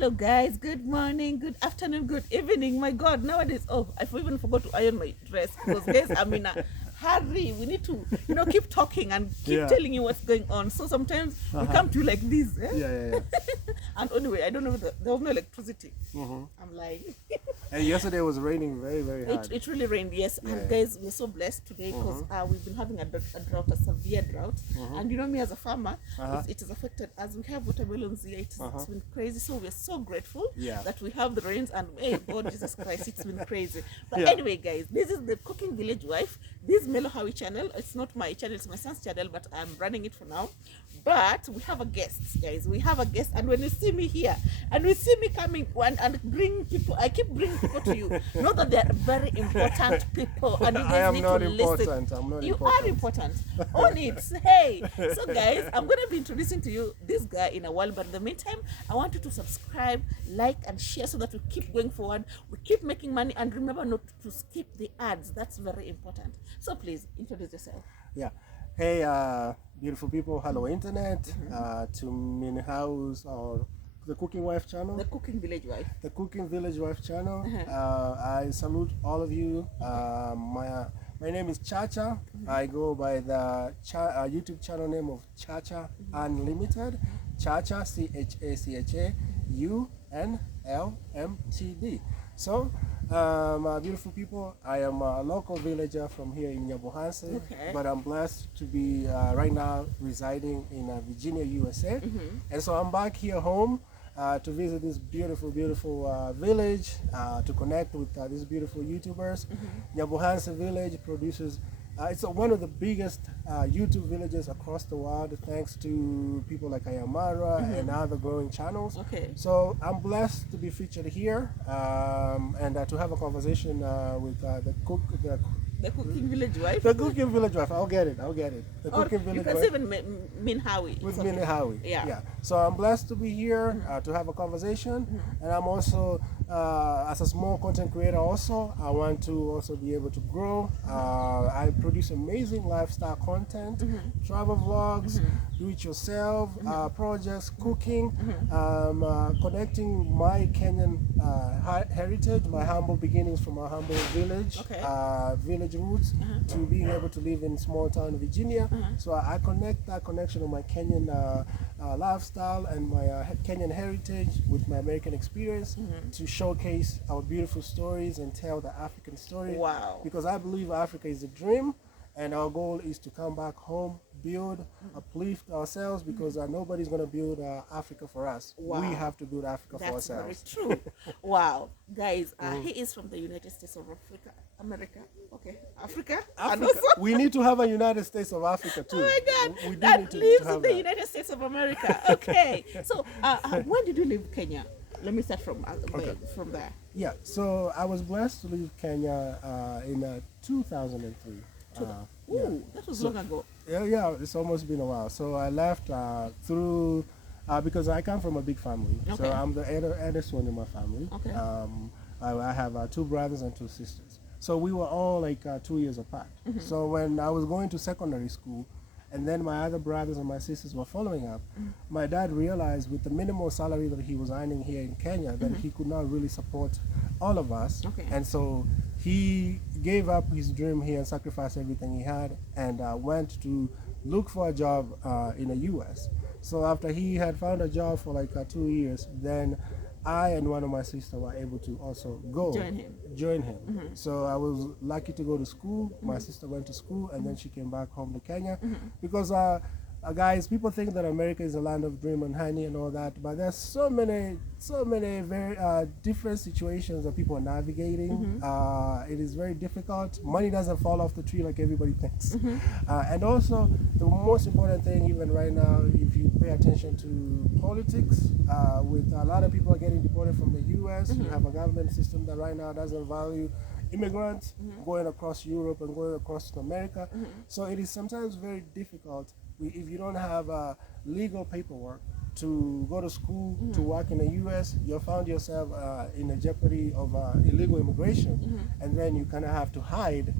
Hello, guys. Good morning, good afternoon, good evening. My God, nowadays, I even forgot to iron my dress because, guys, I'm in a hurry. We need to, keep talking and keep telling you what's going on. So sometimes we come to you like this. Yeah. And anyway, I don't know, there was no electricity. I'm lying. And yesterday was raining very, very hard. It really rained, yes. And guys, we're so blessed today because we've been having a drought, a severe drought. And me as a farmer, it has affected us. We have watermelons here. It's been crazy. So we're so grateful that we have the rains. And hey, God, Jesus Christ, it's been crazy. But anyway, guys, this is the Cooking Village Wife. This is Melo Howie channel. It's not my channel, it's my son's channel, but I'm running it for now. But we have a guest, guys. We have a guest. And when you see me here, and you see me coming and bring people, I keep bringing people to you. Know that they're very important people, and you guys need to listen. I'm not you important. are important. On it. Hey. So guys, I'm gonna be introducing to you this guy in a while, but in the meantime, I want you to subscribe, like, and share so that we keep going forward. We keep making money, and remember not to skip the ads. That's very important. So please introduce yourself. Yeah. Hey, beautiful people. Hello, internet. To Minhouse or the Cooking Wife channel. The Cooking Village Wife. The Cooking Village Wife channel. I salute all of you. My name is Chacha. I go by the YouTube channel name of Chacha Unlimited. Chacha, CHACHA UNLMTD. So, beautiful people, I am a local villager from here in Nyabohanse, but I'm blessed to be right now residing in Virginia, USA. And so I'm back here home to visit this beautiful village, to connect with these beautiful YouTubers. Nyabohanse village produces it's one of the biggest YouTube villages across the world, thanks to people like Ayamara and other growing channels. So I'm blessed to be featured here and to have a conversation with the Cooking Village Wife. The Cooking Village Wife. I'll get it. The Cooking Village Wife. You can say Min Howie. With Min Howie. Yeah. So I'm blessed to be here to have a conversation, and I'm also, as a small content creator, also I want to also be able to grow. I produce amazing lifestyle content, travel vlogs, do-it-yourself projects, cooking, connecting my Kenyan heritage, my humble beginnings from a humble village, village roots, to being able to live in small town Virginia. So I connect that connection of my Kenyan lifestyle and my Kenyan heritage with my American experience to showcase our beautiful stories and tell the African story. Wow. Because I believe Africa is a dream, and our goal is to come back home, build, uplift ourselves, because nobody's going to build Africa for us. Wow. We have to build Africa for ourselves. That's very true. Wow. Guys, he is from the United States of America. Africa. We need to have a United States of Africa too. Oh my God. We do that need to lives have in the that. United States of America. Okay. So when did you leave Kenya? Let me start from there. Yeah, so I was blessed to leave Kenya in 2003. That was long ago. Yeah, it's almost been a while. So I left through because I come from a big family. So I'm the eldest one in my family. I have 2 brothers and 2 sisters. So we were all like 2 years apart. So when I was going to secondary school, and then my other brothers and my sisters were following up, my dad realized with the minimal salary that he was earning here in Kenya that he could not really support all of us. And so he gave up his dream here and sacrificed everything he had and went to look for a job in the US. So after he had found a job for like 2 years, then I and one of my sisters were able to also go join him. So I was lucky to go to school. My sister went to school, and then she came back home to Kenya because guys, people think that America is a land of dream and honey and all that, but there's so many very different situations that people are navigating. It is very difficult. Money doesn't fall off the tree like everybody thinks. And also, the most important thing, even right now, if you pay attention to politics, with a lot of people getting deported from the US, you have a government system that right now doesn't value immigrants going across Europe and going across to America. So it is sometimes very difficult if you don't have legal paperwork to go to school, to work in the U.S., you found yourself in a jeopardy of illegal immigration, and then you kind of have to hide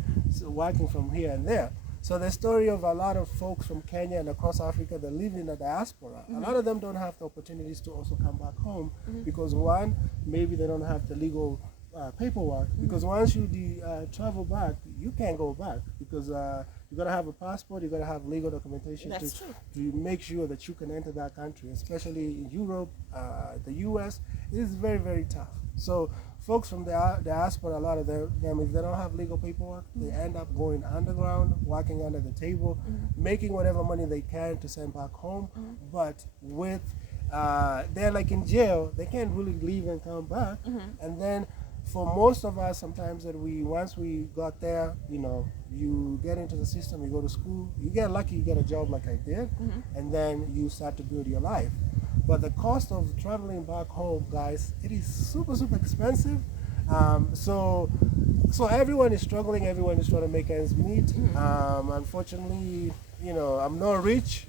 working from here and there. So the story of a lot of folks from Kenya and across Africa that live in the diaspora, a lot of them don't have the opportunities to also come back home because one, maybe they don't have the legal paperwork, because once you travel back, you can't go back because you got to have a passport, you got to have legal documentation to make sure that you can enter that country, especially in Europe, the US. It is very, very tough. So folks from the diaspora, a lot of them, if they don't have legal paperwork, they end up going underground, working under the table, making whatever money they can to send back home, but with they're like in jail, they can't really leave and come back. And then for most of us, sometimes that once we got there, you get into the system, you go to school, you get lucky, you get a job like I did, and then you start to build your life. But the cost of traveling back home, guys, it is super, super expensive. So everyone is struggling, everyone is trying to make ends meet. Unfortunately, I'm not rich,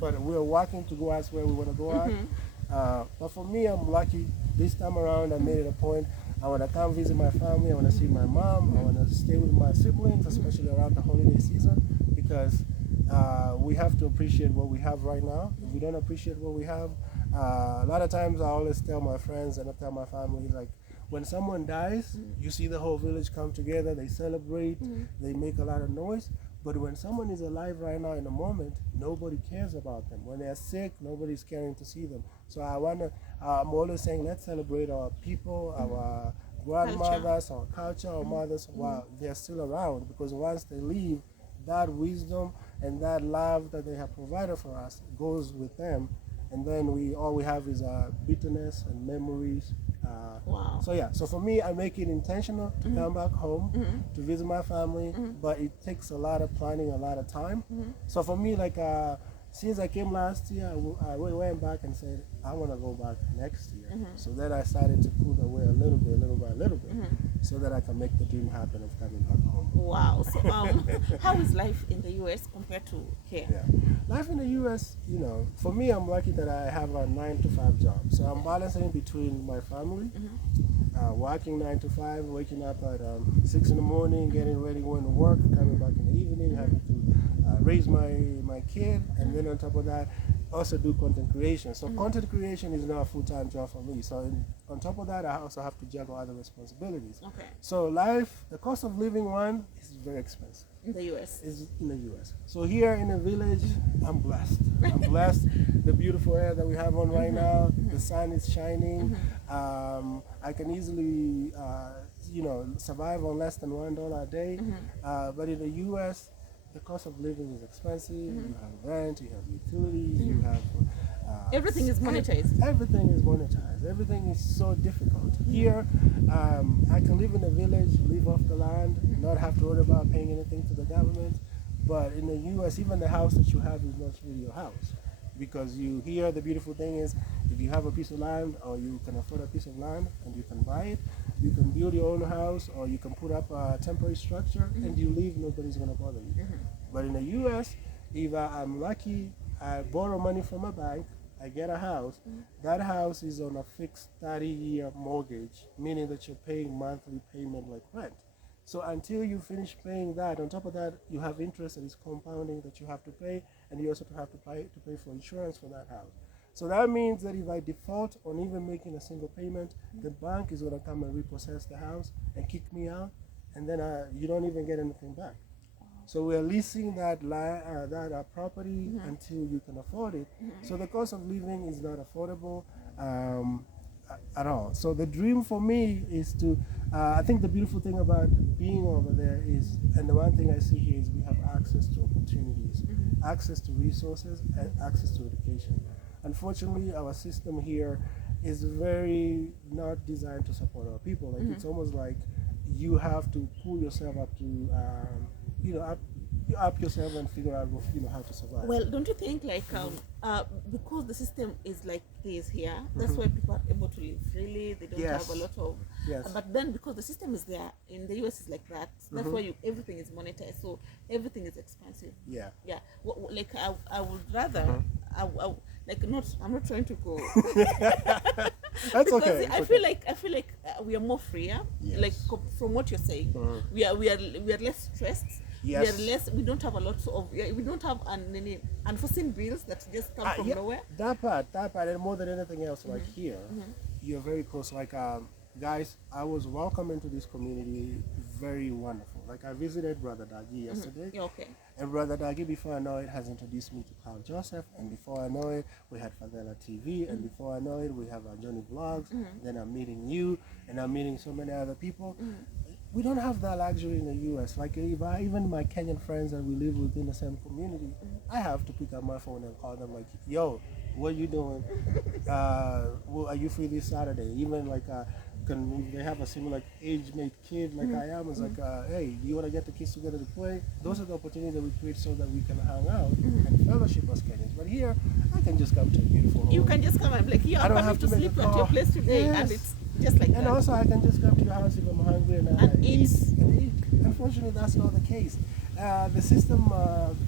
but we're working to go as where we want to go at. But for me, I'm lucky. This time around, I made it a point. I want to come visit my family. I want to see my mom. I want to stay with my siblings, especially around the holiday season, because we have to appreciate what we have right now. If we don't appreciate what we have, a lot of times I always tell my friends and I tell my family, like, when someone dies, you see the whole village come together, they celebrate, they make a lot of noise. But when someone is alive right now in the moment, nobody cares about them. When they're sick, nobody's caring to see them. So I'm always saying, let's celebrate our people, our grandmothers, our culture, our mothers, while they're still around. Because once they leave, that wisdom and that love that they have provided for us goes with them. And then all we have is bitterness and memories. Wow. So for me, I make it intentional to come back home to visit my family, but it takes a lot of planning, a lot of time. So for me, like since I came last year, I went back and said I want to go back next year. So then I started to put away a little by little bit, so that I can make the dream happen of coming back home. Wow. So how is life in the US compared to here? Yeah. Life in the US, for me, I'm lucky that I have a 9-to-5 job. So I'm balancing between my family, working 9 to 5, waking up at 6 in the morning, getting ready, going to work, coming back in the evening, having to raise my kid, and then on top of that, also do content creation. So content creation is not a full-time job for me. So on top of that, I also have to juggle other responsibilities. Okay. So the cost of living is very expensive. In the US? Is in the US. So here in the village, I'm blessed. I'm blessed. The beautiful air that we have on right now, the sun is shining. I can easily, survive on less than $1 a day. But in the US, the cost of living is expensive. You have rent, you have utilities, you have everything is monetized. Everything is monetized. Everything is so difficult. Here, I can live in a village, live off the land, not have to worry about paying anything to the government. But in the US, even the house that you have is not really your house. Because here, the beautiful thing is, if you have a piece of land or you can afford a piece of land and you can buy it, you can build your own house or you can put up a temporary structure and you leave, nobody's going to bother you. But in the US, if I'm lucky, I borrow money from a bank, I get a house, that house is on a fixed 30-year mortgage, meaning that you're paying monthly payment like rent. So until you finish paying that, on top of that, you have interest that is compounding that you have to pay, and you also have to pay for insurance for that house. So that means that if I default on even making a single payment, the bank is going to come and repossess the house and kick me out, and then you don't even get anything back. So we're leasing that property until you can afford it. So the cost of living is not affordable at all. So the dream for me is to, I think the beautiful thing about being over there is, and the one thing I see here is we have access to opportunities, access to resources, and access to education. Unfortunately, our system here is very not designed to support our people. Like it's almost like you have to pull yourself up to, up yourself and figure out, how to survive. Well, don't you think because the system is like this here, that's why people are able to live freely. They don't have a lot of. But then because the system is there in the US is like that, that's why everything is monetized. So everything is expensive. Yeah. Like I would rather. I'm not trying to go. That's okay. I feel like we are more freer. Like from what you're saying, we are less stressed. Yes. We don't have a lot of, we don't have any unforeseen bills that just come from nowhere. That part, and more than anything else, like here, you're very close. Like, guys, I was welcomed into this community, very wonderful. Like, I visited Brother Dagi yesterday. Okay. And Brother Dagi, before I know it, has introduced me to Carl Joseph. And before I know it, we had Fadela TV. And before I know it, we have Johnny Vlogs. Then I'm meeting you, and I'm meeting so many other people. We don't have that luxury in the U.S. Like, even my Kenyan friends that we live within the same community, I have to pick up my phone and call them like, yo, what are you doing? Well, are you free this Saturday? Even like, if they have a similar age-mate kid like I am, it's like, hey, you want to get the kids together to play? Those are the opportunities that we create so that we can hang out and fellowship as Kenyans. But here, I can just come to a beautiful home. You can just come and be like, yeah, I'm coming to sleep at your place today, and it's just like that. And also, I can just come to your house if I'm hungry and eat. Unfortunately, that's not the case. The system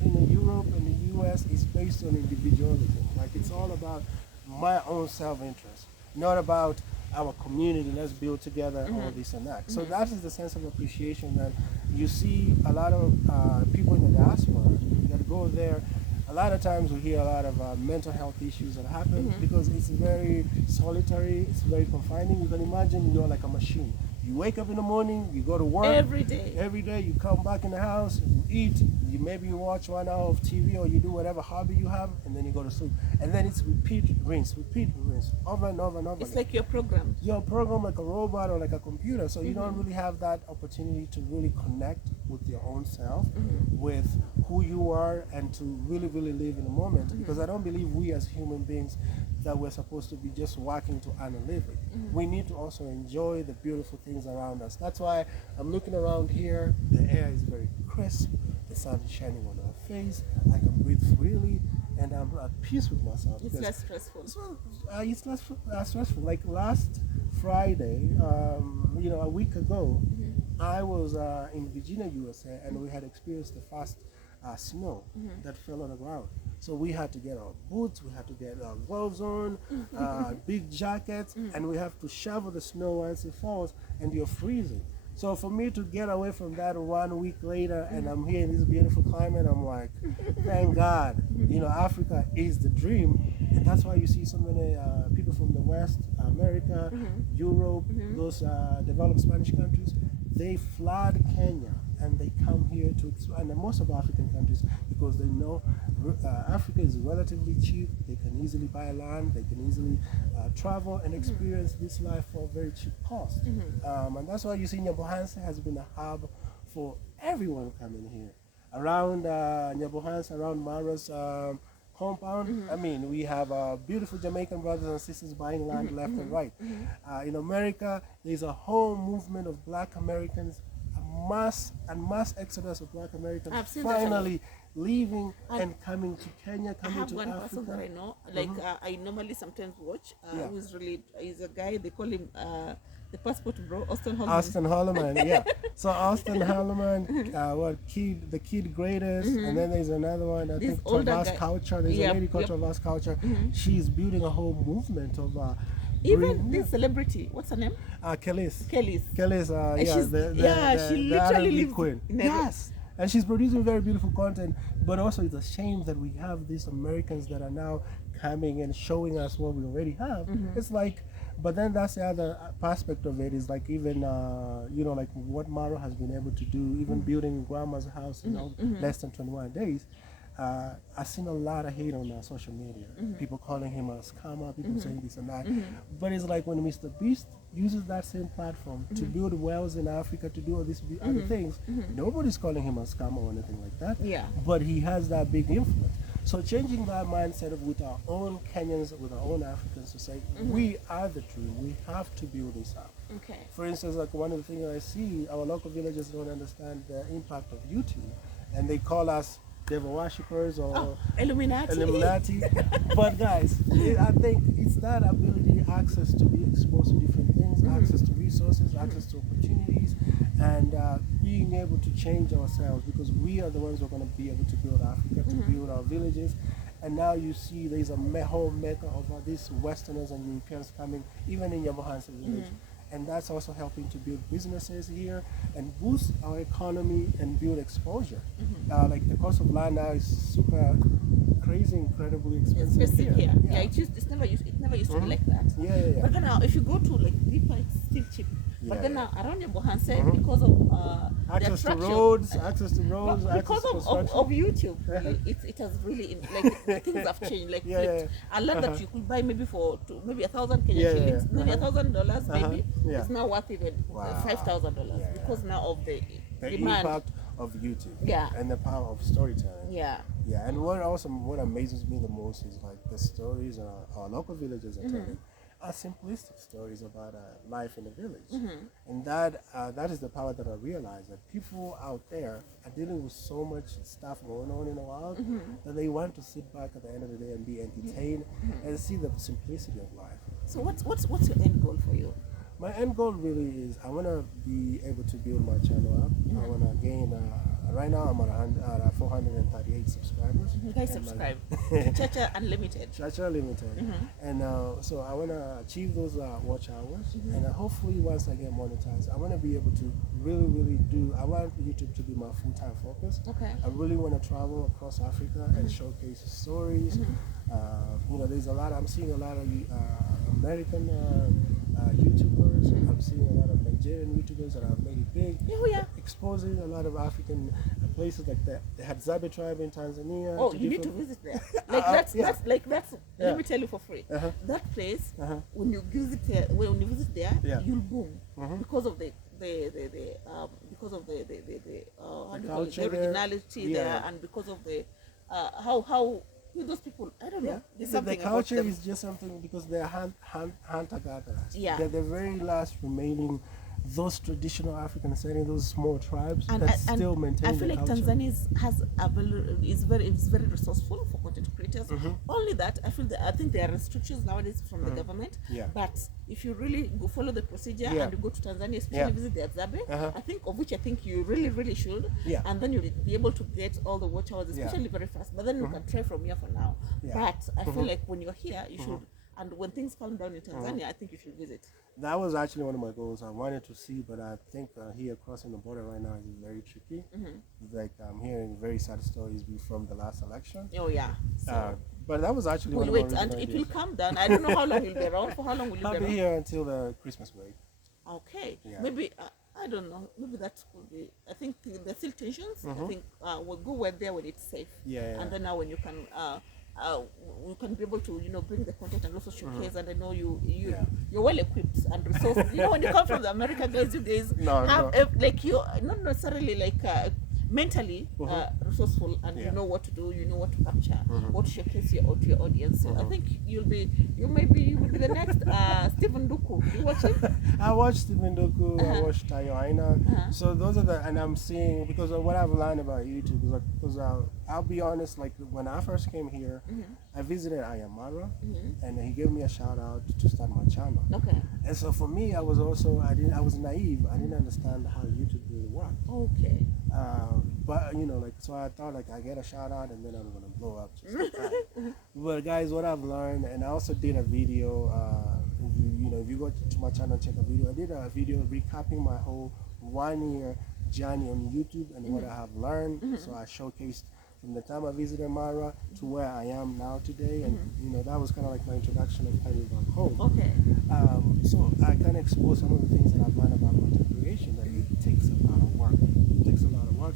in Europe and the U.S. is based on individualism. Like, it's all about my own self-interest, not about our community, let's build together, all this and that. So that is the sense of appreciation that you see a lot of people in the diaspora that go there. A lot of times we hear a lot of mental health issues that happen because it's very solitary, it's very confining. You can imagine you're like a machine. You wake up in the morning, you go to work. Every day, you come back in the house, you eat, maybe you watch 1 hour of TV or you do whatever hobby you have, and then you go to sleep. And then it's repeat, rinse, over and over and over. It's like you're programmed. You're programmed like a robot or like a computer, so you don't really have that opportunity to really connect with your own self, with who you are, and to really, really live in the moment. Because I don't believe we as human beings that we're supposed to be just working to earn a living. We need to also enjoy the beautiful things around us. That's why I'm looking around here. The air is very crisp. The sun is shining on our face. I can breathe freely, and I'm at peace with myself. It's less stressful. So, it's less stressful. Like last Friday, a week ago, I was in Virginia, USA, and we had experienced the first snow that fell on the ground. So we had to get our boots, we had to get our gloves on, big jackets, and we have to shovel the snow once it falls, and you're freezing. So for me to get away from that 1 week later, and I'm here in this beautiful climate, I'm like, thank God. Africa is the dream, and that's why you see so many people from the West, America, Europe, those developed Spanish countries, they flood Kenya. And they come here and most of African countries, because they know Africa is relatively cheap. They can easily buy land. They can easily travel and experience this life for a very cheap cost. And that's why you see Nyabohanse has been a hub for everyone coming here. Around Nyabohanse, around Mara's compound, I mean, we have beautiful Jamaican brothers and sisters buying land left and right. In America, there's a whole movement of Black Americans, mass exodus of Black Americans finally leaving and coming to Kenya, coming to Africa. I have one person that I know, like I normally sometimes watch, he's a guy, they call him the passport bro, Austin Holloman, yeah. So Austin Holloman, the kid greatest, and then there's another one, I think Travas Culture, there's a lady called Travas Culture. She's building a whole movement of even this celebrity, what's her name? Kelis, she literally lives queen. Yes, and she's producing very beautiful content. But also, it's a shame that we have these Americans that are now coming and showing us what we already have. It's like, but then that's the other aspect of it, is like even like what Maro has been able to do, even building grandma's house in less than 21 days. I've seen a lot of hate on social media. People calling him a scammer, people saying this and that. But it's like when Mr. Beast uses that same platform to build wells in Africa, to do all these other things, nobody's calling him a scammer or anything like that. Yeah. But he has that big influence. So changing that mindset with our own Kenyans, with our own Africans, to say, we are the dream, we have to build this up. Okay. For instance, like one of the things I see, our local villagers don't understand the impact of YouTube, and they call us devil worshippers or Illuminati. But guys, I think it's that ability, access to be exposed to different things, access to resources, access to opportunities, and being able to change ourselves, because we are the ones who are going to be able to build Africa, to build our villages. And now you see there's a whole mecca of these Westerners and Europeans coming, even in Nyabohanse village. and that's also helping to build businesses here and boost our economy and build exposure. Like the cost of land now is super crazy, incredibly expensive here. Yeah, it never used to be like that. Yeah. But then now, if you go to like deeper, it's still cheap. But then now around Nyabohanse, because of access to roads, because of YouTube, it has really like things have changed. Like a land that you could buy maybe for maybe 1,000 Kenyan shillings, maybe $1,000, maybe it's now worth even $5,000 because now of the demand. Impact of YouTube, and the power of storytelling. And what amazes me the most is like the stories our local villagers are telling are simplistic stories about life in the village, and that is the power that I realize, that people out there are dealing with so much stuff going on in the world that they want to sit back at the end of the day and be entertained and see the simplicity of life. So what's your end goal for you? My end goal really is I want to be able to build my channel up. I want to gain, right now I'm at 438 subscribers. Guys, subscribe. Chacha Unlimited. Chacha Unlimited. And so I want to achieve those watch hours. And hopefully once I get monetized, I want to be able to really do, I want YouTube to be my full-time focus. I really want to travel across Africa and showcase stories. You know, there's a lot, I'm seeing a lot of American YouTubers. I'm seeing a lot of Nigerian YouTubers that are made it big, exposing a lot of African places like that. The Hadzabe tribe in Tanzania. Oh, you need to visit there. That's let me tell you for free. That place, when you visit there, you'll boom because of the originality there, and because of the how those people, I don't know. The culture is just something, because they're hunter-gatherers. They're the very last remaining, those traditional African settings, those small tribes that still maintain I feel like culture. Tanzania is very resourceful for content creators. Only that I think there are restrictions nowadays from the government. But if you really follow the procedure and you go to Tanzania, especially visit the Hadzabe, I think you really should. And then you'll be able to get all the watch hours, especially very fast. But then you can try from here for now. But I feel like when you're here, you should. And when things calm down in Tanzania, I think you should visit. That was actually one of my goals I wanted to see, but I think here crossing the border right now is very tricky. Like I'm hearing very sad stories from the last election. So, but that was actually one of my and it will calm down. I don't know how long you'll be around. For how long will you be around? I'll be here until the Christmas break. Okay. Maybe I don't know. Maybe that could be. I think there's still tensions. I think we'll go there when it's safe. And then now when you can. We can be able to, bring the content and also showcase. And I know you're well equipped and resourced. When you come from the American guys, you guys like you're not necessarily like mentally resourceful, and you know what to do, you know what to capture, what to showcase to your audience. So I think you will be the next Stephen Duku. You watch it? I watched Stephen Duku. I watched Tayo Aina. So those are and I'm seeing, because of what I've learned about YouTube is because I'll be honest, like when I first came here, I visited Ayamara, and he gave me a shout out to start my channel. And so for me, I was naive. I didn't understand how YouTube really worked. But so I thought I get a shout out and then I'm gonna blow up just like that. But guys, what I've learned, and I also did a video. If you go to my channel and check a video, I did a video recapping my whole 1 year journey on YouTube and what I have learned. So I showcased from the time I visited Mara to where I am now today, and that was kind of like my introduction of coming back home. So I kind of exposed some of the things that I've learned about content creation. That it takes a lot of work.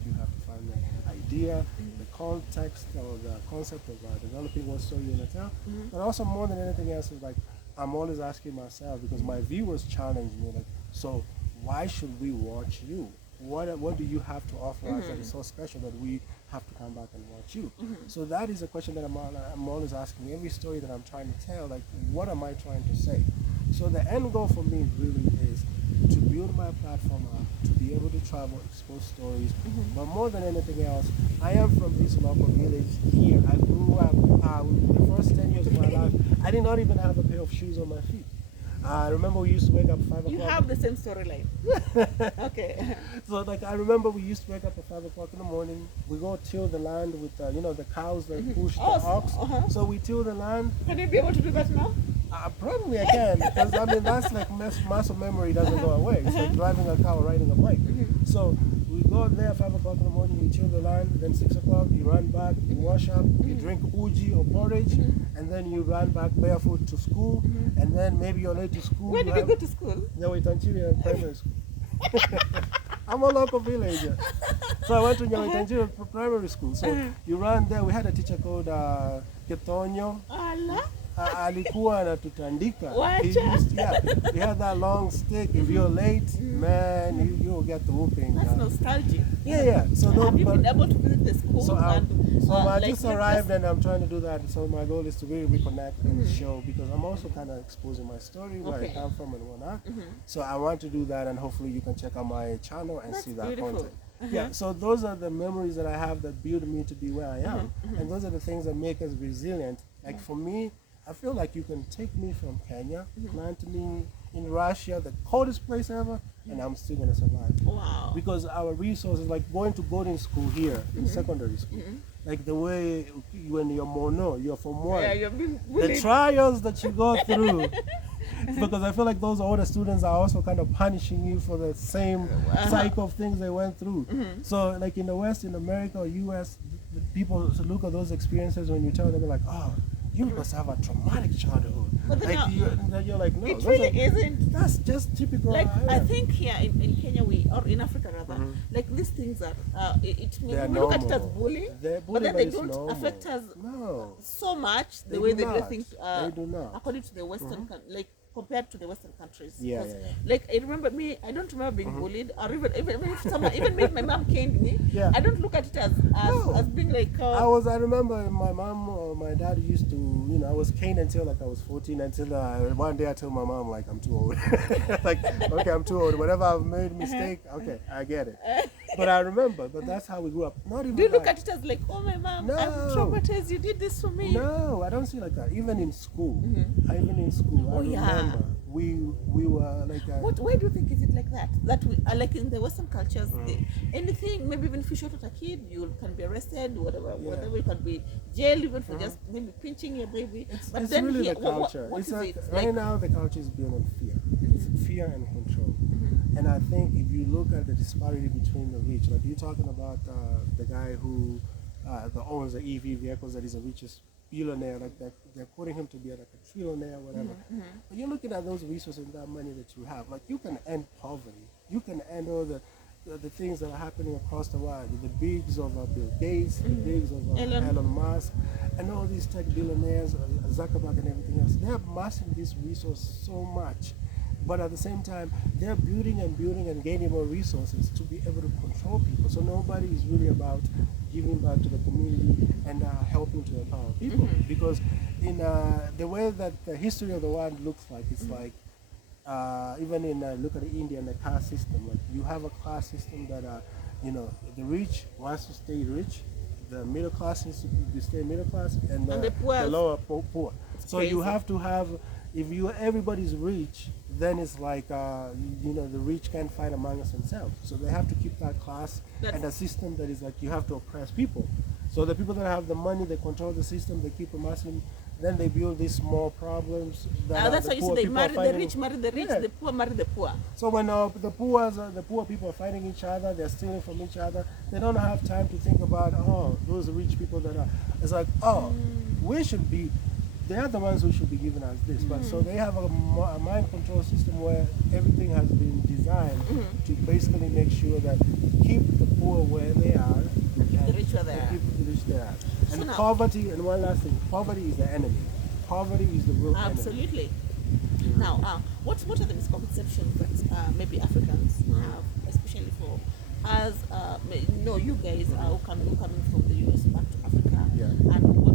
You have to find the idea, the context, or the concept of developing what story you want to tell. But also, more than anything else, is like I'm always asking myself, because my viewers challenge me, like, so why should we watch you? What do you have to offer us that is so special that we have to come back and watch you? So that is a question that I'm always asking. Every story that I'm trying to tell, like, what am I trying to say? So the end goal for me really is to build my platform up, to be able to travel, expose stories. But more than anything else, I am from this local village here. I grew up, the first 10 years of my life, I did not even have a pair of shoes on my feet. I remember we used to wake up at 5 o'clock. You have the same storyline. Okay. So I remember we used to wake up at 5 o'clock in the morning. We go till the land with the cows that push the ox. So we till the land. Can you be able to do that now? Probably I can, because I mean that's like muscle memory doesn't go away. It's like driving a car or riding a bike. So we go there 5 o'clock in the morning, you chill the line, then 6 o'clock you run back, you wash up, you drink uji or porridge, and then you run back barefoot to school, and then maybe you're late to school. Where did you go to school? Nyabohanse Primary School. I'm a local villager. So I went to Nyabohanse Primary School. So you run there. We had a teacher called Ketonyo. Alikuwa anatutandika. He had that long stick. If you're late, man, you'll get the whooping. That's nostalgic. Yeah. So have you been able to visit the school? So I just arrived and I'm trying to do that. So my goal is to really reconnect and show, because I'm also kind of exposing my story, where I come from and whatnot. So I want to do that, and hopefully you can check out my channel and see that content. Yeah, so those are the memories that I have that build me to be where I am. And those are the things that make us resilient. Like for me, I feel like you can take me from Kenya, plant me in Russia, the coldest place ever, and I'm still going to survive. Wow. Because our resources, like going to boarding school here, in secondary school, like the way when you're mono, you're from one, the trials that you go through, because I feel like those older students are also kind of punishing you for the same cycle of things they went through. So like in the West, in America or US, the people look at those experiences when you tell them, like, oh, you must have a traumatic childhood. But like you're like, no, it really isn't. That's just typical. Like I think here in Kenya, or in Africa rather, like these things are, we look at it as bullying, but then they don't affect us so much the way they do things. They do not. According to the Western, like compared to the Western countries. Yeah. Like I remember I don't remember being bullied, or even if someone, even if my mom caned me, I don't look at it as being like. I remember my mom or my dad used to, I was caned until like I was 14, until one day I told my mom, like, I'm too old. Like, okay, I'm too old. Whenever I've made a mistake, okay, I get it. But I remember, but that's how we grew up. Not even. Do you look at it as like, oh my mom, I'm traumatized, you did this for me? No, I don't see it like that. Even in school, I remember we were like. Why do you think is it like that? That we like in the Western cultures, anything, maybe even if you shot at a kid, you can be arrested, whatever, you can be jailed even for just maybe pinching your baby. It's then really here, the culture. What is it? Right now, the culture is built on fear. It's fear and control. And I think if you look at the disparity between the rich, like you're talking about the guy who owns the EV vehicles, that is the richest billionaire, like they're quoting him to be like a trillionaire, whatever. But you're looking at those resources and that money that you have. Like you can end poverty. You can end all the things that are happening across the world. The bigs of Bill Gates, the bigs of Elon Musk, and all these tech billionaires, Zuckerberg and everything else. They're amassing this resource so much. But at the same time, they're building and gaining more resources to be able to control people. So nobody is really about giving back to the community and helping to empower people. Because in the way that the history of the world looks like, it's like, even in look at India and the caste system. Like you have a class system that the rich wants to stay rich, the middle class needs to stay middle class, and the lower poor. So you have to have, if everybody's rich, then it's like the rich can't fight among us themselves. So they have to keep that class and a system that is like you have to oppress people. So the people that have the money, they control the system, they keep amassing. Then they build these small problems. That's why you see they marry the rich, the poor marry the poor. So when the poor people are fighting each other, they're stealing from each other, they don't have time to think about, those rich people that are, it's like, we should be, they are the ones who should be giving us this. But so they have a mind control system where everything has been designed to basically make sure that keep the poor where they are, keep the rich where they are. Keep the rich there. And poverty, and one last thing, poverty is the enemy. Poverty is the real enemy. Absolutely. Now, what are the misconceptions that maybe Africans have, especially for us? You guys are coming from the US back to Africa. And what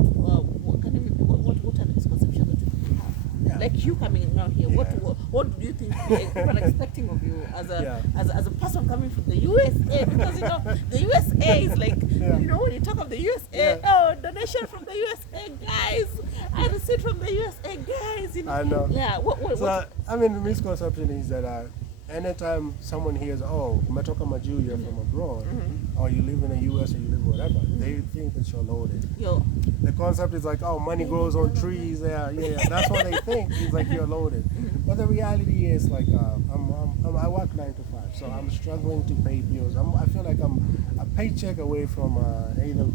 are the misconceptions that you have? Like you coming around here, what do you think people are expecting of you as a person coming from the USA? Because the USA is like when you talk of the USA, donation from the USA, guys. I received from the USA, guys. I know. Yeah. The misconception is that anytime someone hears, oh, umetoka maju, you're from abroad, or you live in the US or you live whatever, they think that you're loaded. The concept is like, oh, money grows on trees. Yeah. That's what they think. It's like you're loaded. But the reality is like, I work 9 to 5, so I'm struggling to pay bills. I feel like I'm a paycheck away from either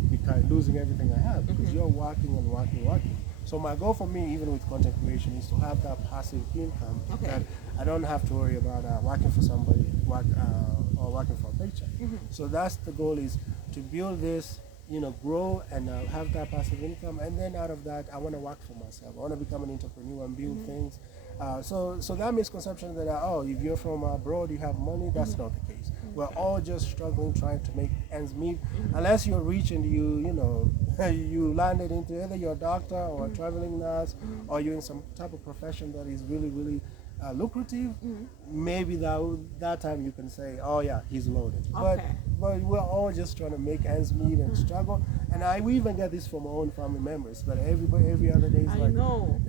losing everything I have, because you're working and working. So my goal for me, even with content creation, is to have that passive income that I don't have to worry about working for somebody or working for a paycheck. So that's the goal, is to build this, grow and have that passive income. And then out of that, I want to work for myself. I want to become an entrepreneur and build things. So that misconception that, if you're from abroad, you have money, that's not the case. We're all just struggling, trying to make ends meet. Unless you're rich and you landed into either you're a doctor or a traveling nurse, or you're in some type of profession that is really, really lucrative, maybe that time you can say, oh yeah, he's loaded. But we're all just trying to make ends meet and struggle. And we even get this from our own family members, but every other day is I like, know.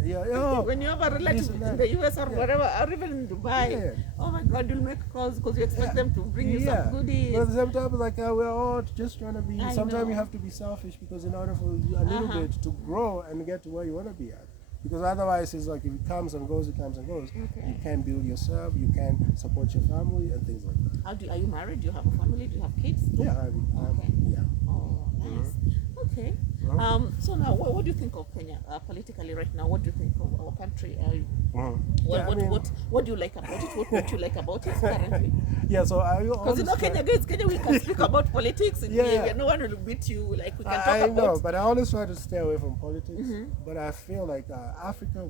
When you have a relative in the US or whatever, or even in Dubai, oh my God, you'll make calls because you expect them to bring you some goodies. But at the same time, it's like we're all just trying to be. Sometimes you have to be selfish, because in order for a little bit to grow and get to where you want to be at. Because otherwise, it's like if it comes and goes, it comes and goes. You can't build yourself, you can't support your family and things like that. Are you married? Do you have a family? Do you have kids? Yeah, yeah. Oh, nice. Okay. So now, what do you think of Kenya politically right now? What do you think of our country? What do you like about it? What would you like about it currently? Yeah, so because Kenya, we can speak about politics. No one will beat you. Like we can talk about. I know, but I always try to stay away from politics. But I feel like Africa,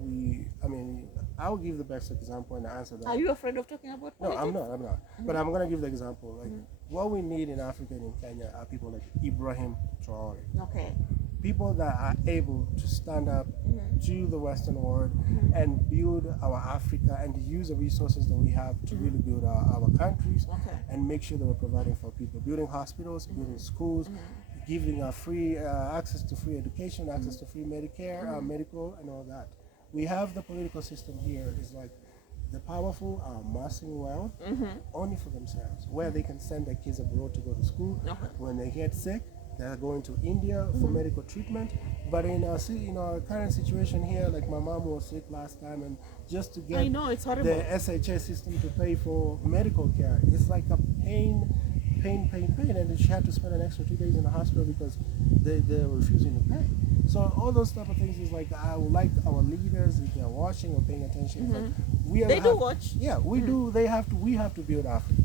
I'll give the best example and answer that. Are you afraid of talking about politics? No, I'm not. But I'm gonna give the example. Like what we need in Africa and in Kenya are people like Ibrahim Traore. Okay. People that are able to stand up to the Western world and build our Africa and use the resources that we have to really build our countries and make sure that we're providing for people, building hospitals, building schools, giving free access to free education, access to free Medicare, medical, and all that. We have the political system here is like the powerful are amassing wealth only for themselves, where they can send their kids abroad to go to school. When they get sick, they're going to India for medical treatment. But in our current situation here, like my mom was sick last time, and just to get the SHA system to pay for medical care, it's like a pain, and she had to spend an extra 2 days in the hospital because they're refusing to pay. So all those type of things is like, I would like our leaders, if they're watching or paying attention, like they do watch. Yeah, we do. We have to build Africa.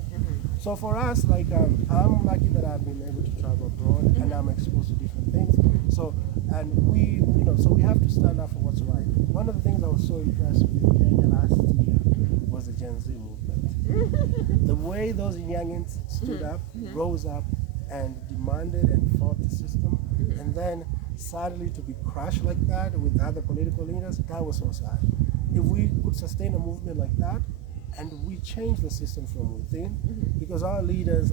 So for us, like I'm lucky that I've been able to travel abroad and I'm exposed to different things. So we have to stand up for what's right. One of the things I was so impressed with Kenya last year was the Gen Z movement. The way those youngins stood up, rose up, and demanded and fought the system, and then sadly to be crushed like that with other political leaders, that was so sad. If we could sustain a movement like that, and we change the system from within, because our leaders,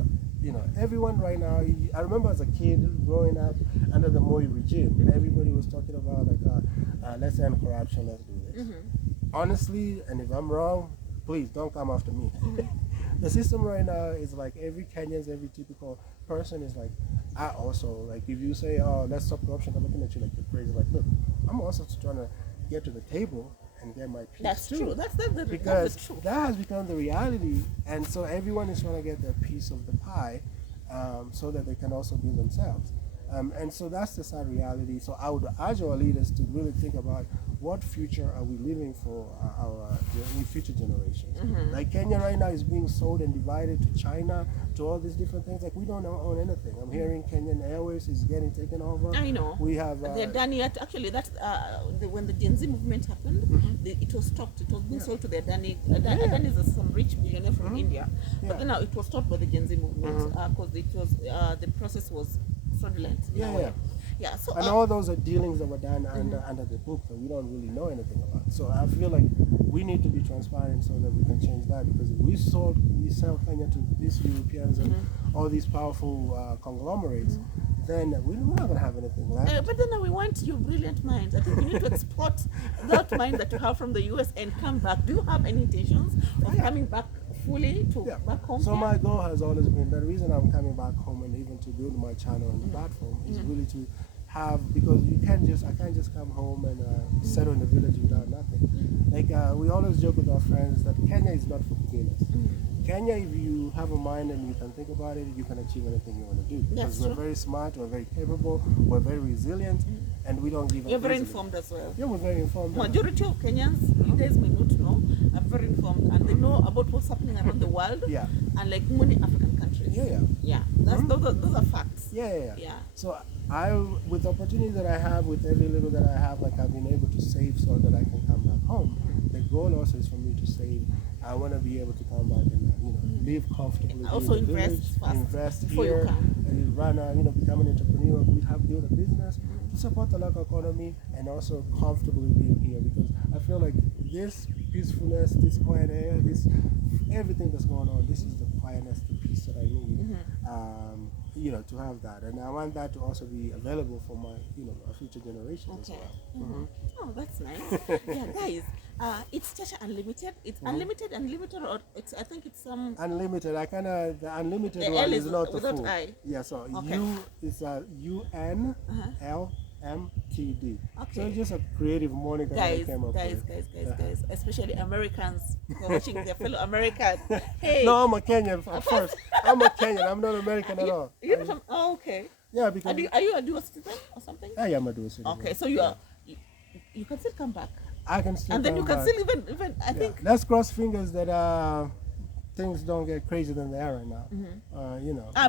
everyone right now, I remember as a kid growing up under the Moi regime, everybody was talking about like, let's end corruption, let's do this. Honestly, and if I'm wrong, please don't come after me. The system right now is like every typical person is like, I also, like if you say, oh, let's stop corruption, I'm looking at you like you're crazy. Like, look, I'm also trying to get to the table and get my piece. That's true. Because that has become the reality, and so everyone is trying to get their piece of the pie, so that they can also build themselves. And so that's the sad reality. So I would urge our leaders to really think about what future are we living for our future generations. Like Kenya right now is being sold and divided to China, to all these different things. Like we don't own anything. I'm hearing Kenyan Airways is getting taken over. I know. We have they're done yet. Actually, that's when the Gen Z movement happened, it was stopped. It was being sold to the Adani. Adani is some rich billionaire from India, but then now it was stopped by the Gen Z movement because it was the process was fraudulent. Yeah. So and all those are dealings that were done under the book that we don't really know anything about. So I feel like we need to be transparent so that we can change that, because if we sell Kenya to these Europeans and all these powerful conglomerates, then we're not going to have anything left. But then we want your brilliant minds. I think you need to export that mind that you have from the US and come back. Do you have any intentions of coming back fully to back home? So my goal has always been, the reason I'm coming back home and even to build my channel and platform is really to have, because I can't just come home and settle in the village without nothing. Like we always joke with our friends that Kenya is not for beginners. Kenya, if you have a mind and you can think about it, you can achieve anything you want to do. Because we're very smart, we're very capable, we're very resilient, and we don't give up. You're very informed as well. Yeah, we're very informed. Majority of Kenyans, you guys may not know, are very informed, and they know about what's happening around the world. And like many African countries. Those are facts. So with the opportunity that I have, with every little that I have, like I've been able to save so that I can come back home. The goal also is for me to save. I want to be able to come back and live comfortably. Also invest here, and run become an entrepreneur. We have built a business to support the local economy and also comfortably live here, because I feel like this peacefulness, this quiet air, this everything that's going on, this is the quietness, the peace that I need. To have that, and I want that to also be available for my future generations as well. Oh, that's nice. Guys, it's Chacha Unlimited. It's unlimited, or I think it's some unlimited. The unlimited the one L is not without the full. I. Yeah, so U is UNLMTD. So it's just a creative moniker that I came up with. Guys, especially Americans who are watching their fellow Americans. Hey. No, I'm a Kenyan first. I'm a Kenyan. I'm not American at all. You're from? Oh, okay. Yeah, because are you a dual citizen or something? I am a dual citizen. Okay, so you are. You can still come back. I can still. And then you can back. still even. I think. Let's cross fingers that things don't get crazier than they are right now.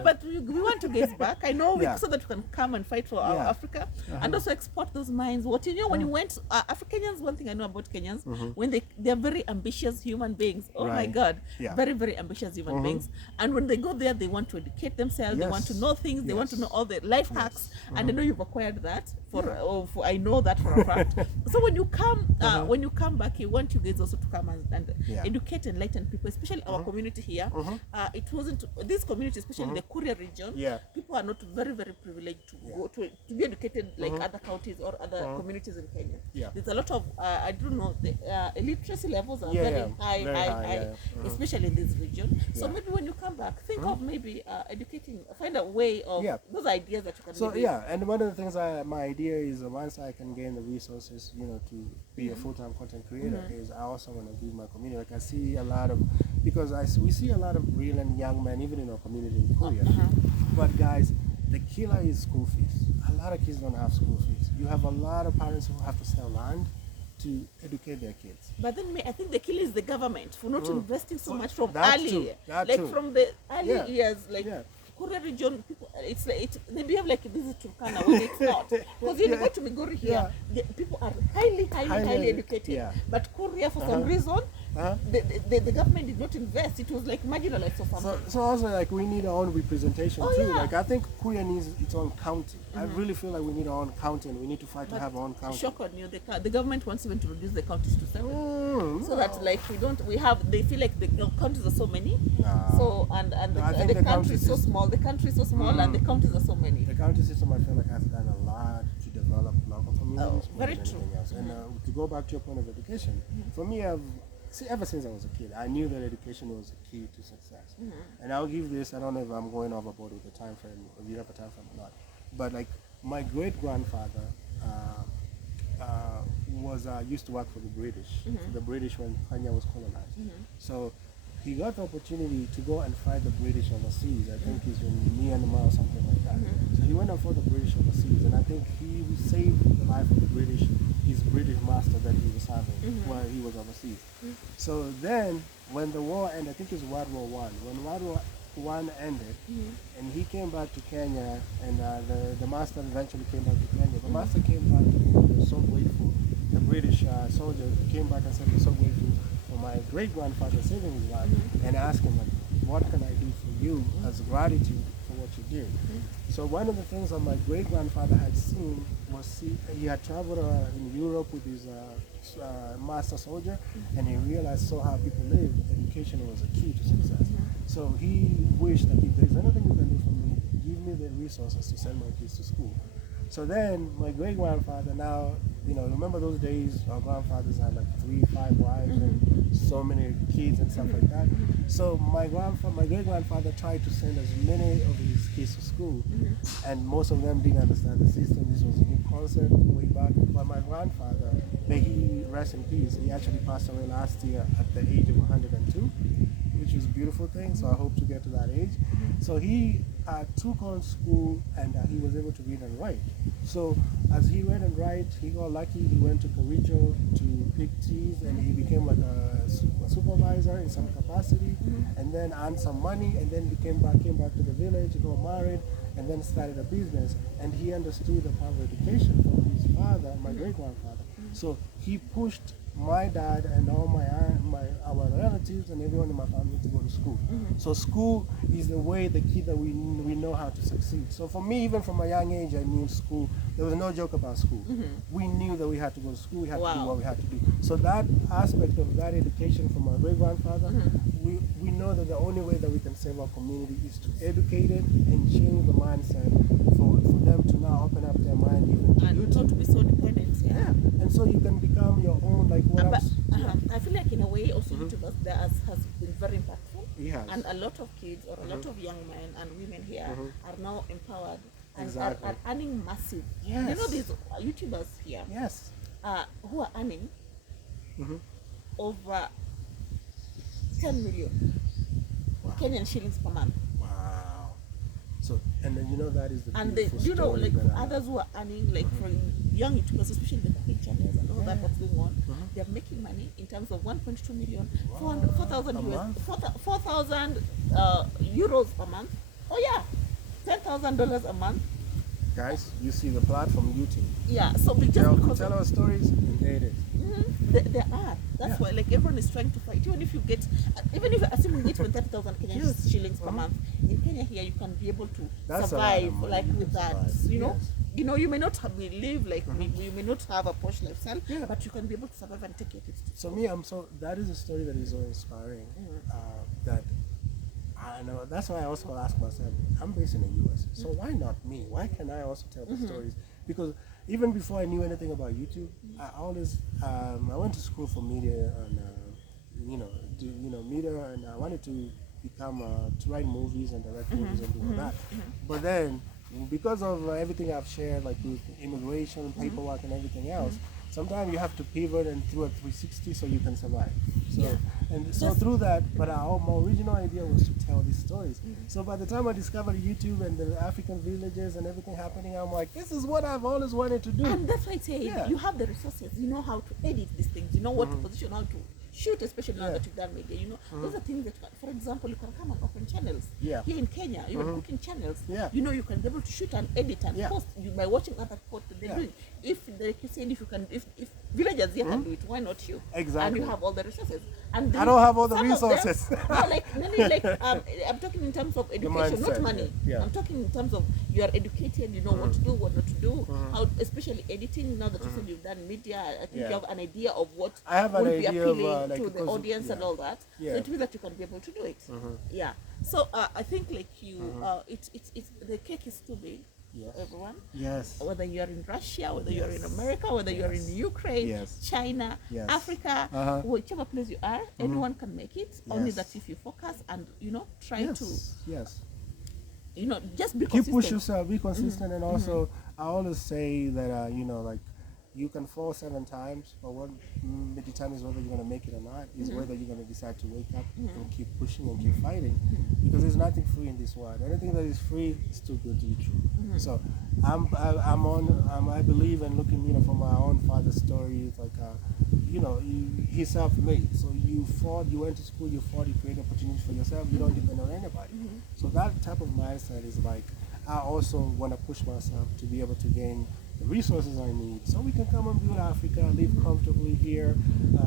But we want to get back. I know, so that we can come and fight for our Africa and also export those minds. When you went, Africans, one thing I know about Kenyans, when they're very ambitious human beings. Oh my God, very, very ambitious human beings. And when they go there, they want to educate themselves. They want to know things. They want to know all the life hacks. And I know you've acquired that. I know that for a fact. So when you come back, I want you guys also to come and educate and enlighten people, especially our community here. It wasn't this community, especially in the Kuria region. People are not very, very privileged to go to be educated like other counties or other communities in Kenya. There's a lot of I don't know, the illiteracy levels are very high, especially in this region. So maybe when you come back, think of maybe educating, find a way of those ideas that you can. So and one of the things my idea is, once I can gain the resources, to be a full-time content creator, is I also want to give my community. Like I see a lot of, because we see a lot of brilliant young men even in our community in Korea. But guys, the killer is school fees. A lot of kids don't have school fees. You have a lot of parents who have to sell land to educate their kids. But then I think the killer is the government for not investing so much from from the early years, Korea region, people, it's like they behave like this is Turkana when it's not. Because you go to Migori here, the people are highly educated. But Korea, for some reason, the government did not invest. It was like marginalized or something. So also like we need our own representation too. Like I think Korea needs its own county. I really feel like we need our own county, and we need to fight to have our own county. Shock on you, the government wants even to reduce the counties to 7. So that like they feel like the counties are so many. So and the country is so small. The country is so small and the counties are so many. The county system, I feel like, has done a lot to develop local communities. Very true. And to go back to your point of education, for me, ever since I was a kid, I knew that education was the key to success. And I'll give this, I don't know if I'm going overboard with the time frame, if you have a time frame or not, but like my great-grandfather used to work for the British when Kenya was colonized. So he got the opportunity to go and fight the British overseas. I think he's in Myanmar or something like that. So he went and fought the British overseas, and I think he saved the life of his British master that he was having while he was overseas. So then, when the war ended, I think it was World War I. When World War I ended, and he came back to Kenya, and the master eventually came back to Kenya. The master came back to Kenya. He was so grateful. The British soldier came back and said, "We're so grateful for my great-grandfather saving his life," and asked him, like, "What can I do for you as gratitude for what you did?" So one of the things that my great-grandfather had seen was he had traveled in Europe with his master soldier, and he realized how people live. Education was a key to success. So he wished that if there's anything you can do for me, give me the resources to send my kids to school. So then my great grandfather now, remember those days our grandfathers had like 3, 5 wives and so many kids and stuff like that. So my great grandfather tried to send as many of his kids to school, and most of them didn't understand the system. This was a new concept way back. But my grandfather, may he rest in peace, he actually passed away last year at the age of 102, which was a beautiful thing. So I hope to get to that age. So he took on school, and he was able to read and write. So as he read and write, he got lucky. He went to Kericho to pick teas, and he became like a supervisor in some capacity, and then earned some money, and then came back to the village, got married, and then started a business. And he understood the power of education from his father, my great grandfather. So he pushed my dad and all our relatives and everyone in my family to go to school. So school is the way the kid that we know how to succeed. So for me, even from a young age, I knew school. There was no joke about school. We knew that we had to go to school. We had to do what we had to do. So that aspect of that education from my great grandfather, we know that the only way that we can save our community is to educate it and change the mindset for them to now open up their mind even to and not to be so dependent. Yeah, and so you can become your own, like what else? I feel like in a way also YouTubers there has been very impactful. It has. And a lot of kids or a lot of young men and women here are now empowered and Exactly. are earning massive. Yes. You know these YouTubers here Yes. who are earning over 10 million Kenyan shillings per month. Wow. So, and then that is the And beautiful story like that others who are earning, like for young YouTubers, especially the cooking channels and all that what's going on, they're making money in terms of 1.2 million, 4,000 euros a month. Oh yeah, $10,000 a month. Guys, you see the platform YouTube. Yeah, so tell our stories, and there it is. There are. That's why, like, everyone is trying to fight. Even if you assuming you get even 30,000 Kenyan shillings per month in Kenya here, you can be able to survive like with that. You may not live like you may not have a posh lifestyle, but you can be able to survive and take it. So that is a story that is so inspiring. That I know. That's why I also ask myself, I'm based in the US, so why not me? Why can I also tell the stories? Because even before I knew anything about YouTube, I always I went to school for media and media, and I wanted to become to write movies and direct movies and do all that. But then because of everything I've shared, like with immigration, paperwork, and everything else, sometimes you have to pivot and do a 360 so you can survive. So through that, but my original idea was to tell these stories. So by the time I discovered YouTube and the African villages and everything happening, I'm like, this is what I've always wanted to do. And that's why I say you have the resources. You know how to edit these things. You know what to position, how to shoot, especially now that you've done media. Those are things that, for example, you can come and open channels. Here in Kenya, even cooking channels. You can be able to shoot and edit and post by watching other posts that they're doing. If, like you said, if villagers here can do it, why not you? Exactly. And you have all the resources. And I don't have all the resources. I'm talking in terms of education, not money. I'm talking in terms of you are educated, you know what to do, what not to do, how, especially editing. Now that you said you've done media, I think you have an idea of what would be appealing to the audience and all that. So it means that you can be able to do it. So I think like it's the cake is too big. Everyone. Whether you're in Russia, whether you're in America, whether you're in Ukraine, China, Africa, whichever place you are, anyone can make it. Only that if you focus and try to just be consistent. Keep push yourself, be consistent, and also I always say that like you can fall 7 times, but what determines whether you're going to make it or not is whether you're going to decide to wake up and keep pushing and keep fighting, because there's nothing free in this world. Anything that is free is too good to be true. So I believe in looking from my own father's story. It's like he's self-made. So you fought, you went to school, you fought, you created opportunities for yourself. You don't depend on anybody. So that type of mindset is like I also want to push myself to be able to gain the resources I need so we can come and build Africa, live comfortably here,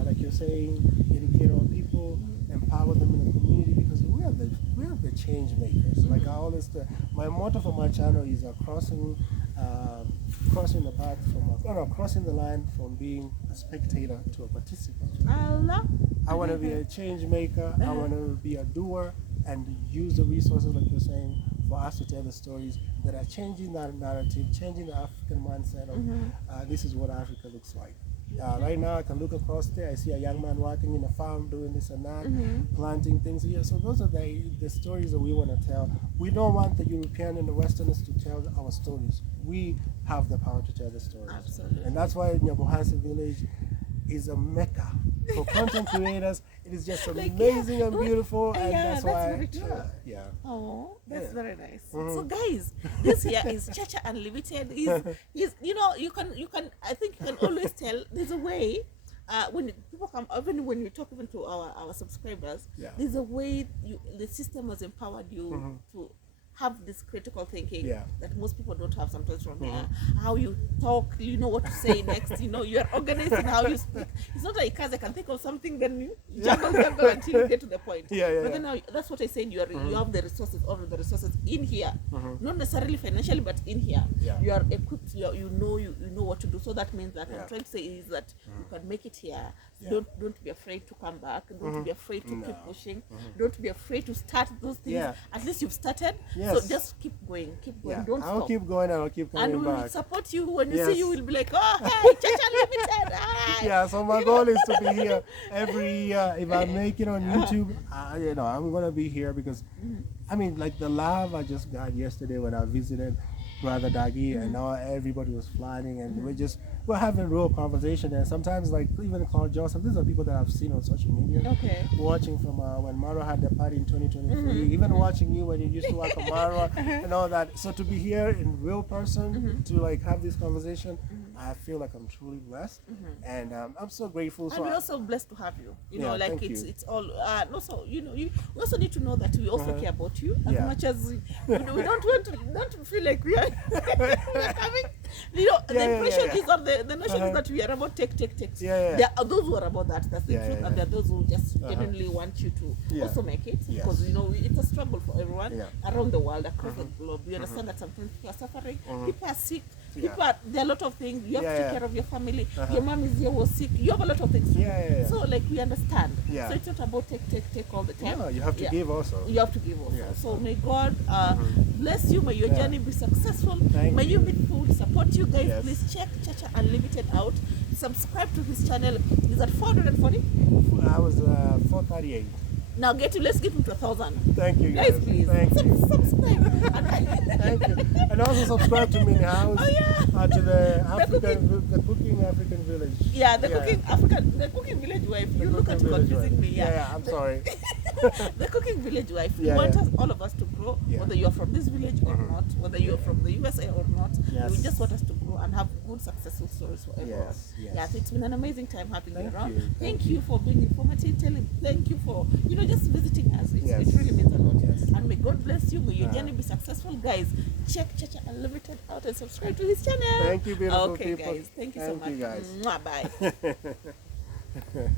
like you're saying, educate our people, empower them in the community, because we are the change makers. Like I always, my motto for my channel is crossing the path crossing the line from being a spectator to a participant. I want to be a change maker. I want to be a doer and use the resources, like you're saying, for us to tell the stories that are changing that narrative, changing the African mindset of this is what Africa looks like. Right now, I can look across there. I see a young man working in a farm, doing this and that, planting things here. So those are the stories that we want to tell. We don't want the European and the Westerners to tell our stories. We have the power to tell the stories. Absolutely. And that's why Nyabohanse village is a mecca for content creators. It is just amazing and beautiful, and that's why. Very true. Yeah. Oh, that's very nice. So, guys, this here is Chacha Unlimited. He's you can. I think you can always tell. There's a way. When people come, even when you talk even to our subscribers, there's a way the system has empowered you to have this critical thinking that most people don't have sometimes from here. How you talk, you know what to say next, you're organized in how you speak. It's not like I can think of something, then you juggle until you get to the point. But then now, that's what I said, you have the resources, all of the resources in here. Not necessarily financially, but in here. You are equipped, you know what to do. So that means that I'm trying to say is that you can make it here. Don't be afraid to come back. Don't be afraid to keep pushing. Don't be afraid to start those things. At least you've started. So just keep going. Don't stop. I'll keep going and I'll keep coming back. And we will support you. When you see you, will be like, oh, hey, Chacha Limited. Hi. So my goal is to be here every year. If I make it on YouTube, I'm going to be here because, I mean, like the love I just got yesterday when I visited Brother Dagi, and now everybody was flying, and we're having real conversation. And sometimes, like even Carl Joseph, these are people that I've seen on social media, watching from when Maro had the party in 2023, even watching you when you used to work on Maro and all that. So to be here in real person, to like have this conversation, I feel like I'm truly blessed, and I'm so grateful. And we're also blessed to have you. It's all. And also, we also need to know that we also care about you as much as we don't want to feel like we are coming. The impression is of the notion is that we are about take. There are those who are about that. That's the truth, and there are those who just genuinely want you to also make it, because it's a struggle for everyone around the world, across the globe. We understand that sometimes people are suffering, people are sick. There are a lot of things. You have to take care of your family. Your mom is here, was sick. You have a lot of things to do. So, like, we understand. So, it's not about take all the time. No, you have to give also. You have to give also. So, may God bless you. May your journey be successful. May you meet people who support you guys. Please check Chacha Unlimited out. Subscribe to his channel. He's at 440. I was 438. Now let's get him to 1,000. Thank you, guys. Please. Thank you. Subscribe. Thank you. And also subscribe to Mini House. To the cooking African village. The cooking village wife. You look at confusing me. I'm sorry. The cooking village wife. We want all of us to grow, whether you are from this village or not, whether you are from the USA or not. We just want us to grow and have good, successful stories for everyone. So it's been an amazing time having you around. Thank you for being informative. Thank you for just visiting us. It really means a lot. And may God bless you. May your journey be successful, guys. Check Chacha Unlimited out and subscribe to his channel. Thank you, beautiful people. Okay, guys. Thank you so much. Thank you, guys. Bye.